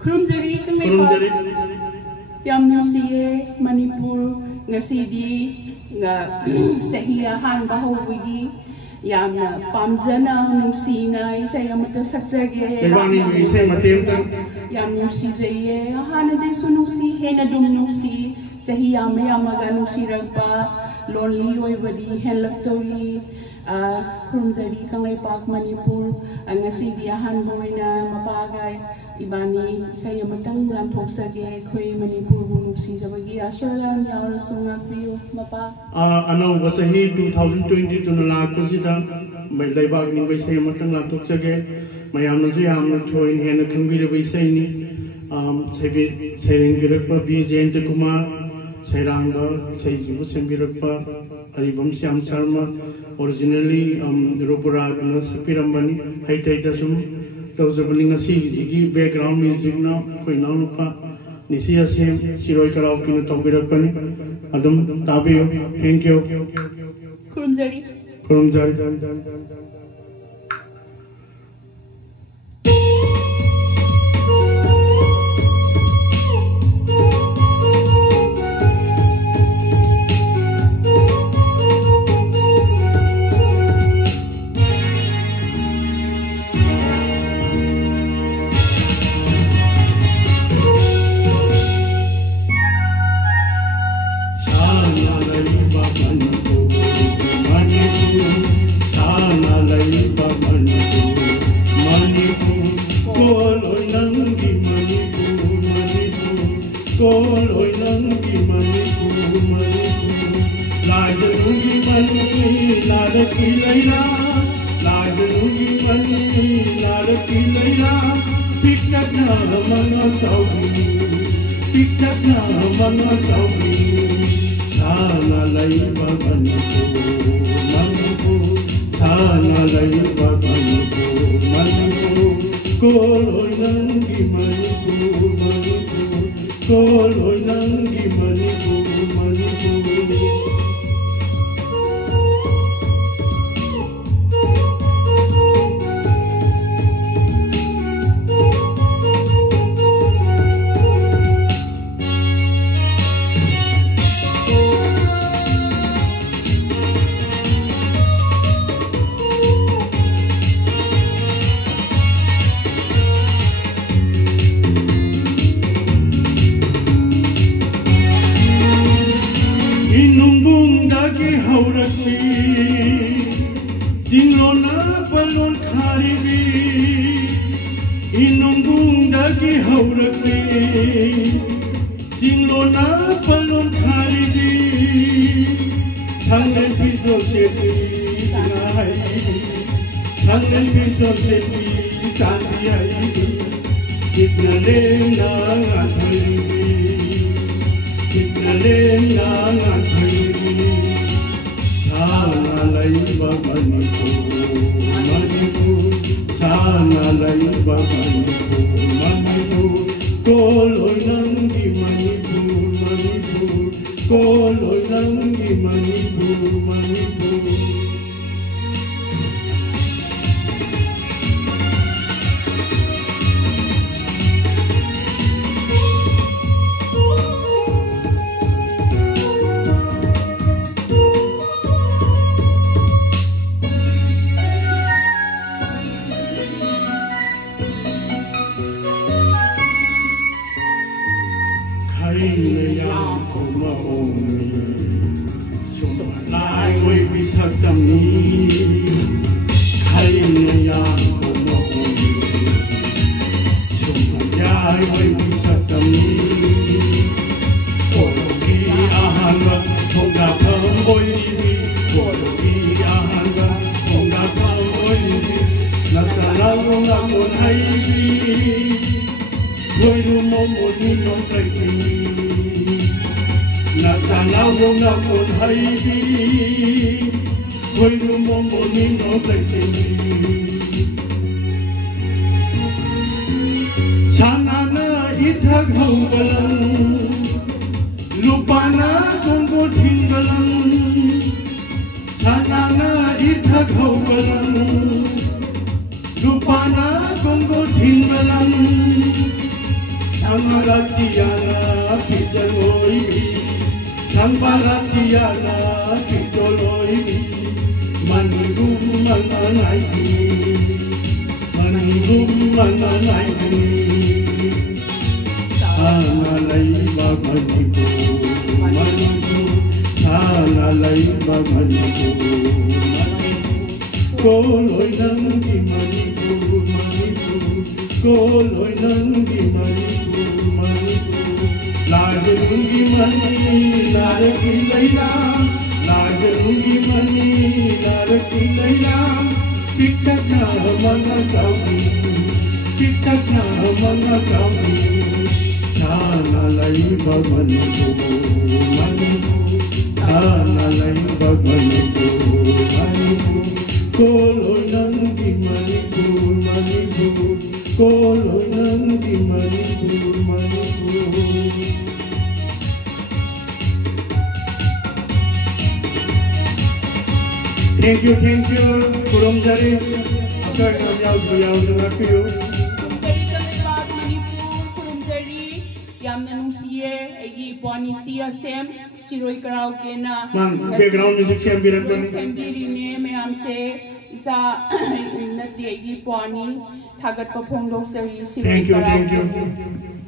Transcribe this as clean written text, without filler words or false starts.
Kurumjari Kurumjari Yam nusiye Manipur ngasidi nga sahiya han bahawigi yam pamjana nusina isay amata saksage Lebani isay matem ta yam nusi zaye han de sunusi hena dum nusi sahiya mayamaga nusi ragba lonely oibadi helaktori Kurumjari Kangleipak Manipur ngasidi han boina mapagay ibani saya matang lan thoksage khoi Manipur bunusi jabagi aswalan yaur sunga piyo mapa ano wasahi 2020 to lak pasida mai leibak ni bai saya matang lan thoksage mayam na yam na thoin hen khangbi re bai sai ni sebi sering girakpa bi jayant kumar sairang ba sai jibu sembirakpa aribam syam sharma originally rupura na sapirambani haitai da sum Tawzabaling asi jigi background music na koi na lupa nisiya sem siroi karaoke na tawbirakpani adum tabiyo thank you Kurumjari Sangaratiana Pitaloimi Sambalatiana Pitoloimi Manigum Mananaini Manigum Mananaini Sanalai Babanipu Manipu Sanalai Babanipu Koloi Nangi Manipu Manipu Koloi Nangi Manipu Manipu Lajanungi Mani Laraki Laylam Lajanungi Mani Laraki Laylam Pitak na Mana Chaudi Pitak na Mana Chaudi Sanalai Babanipu Manipu Sanalai Babanipu Manipu Koloi Nangi Manipur, Manipur, Koloi Nangi Manipur, Manipur. Thank you, Kurum Jari. Asal kami yau dengar piu. Kurum Jari, yamna nusiye, egi poni siya sem, siroi karau kena. Man, background music sem birat bani. Sem biri ne, me amse. Isa nati egi poni thagat pa phongdok sari siroi karau. Thank you.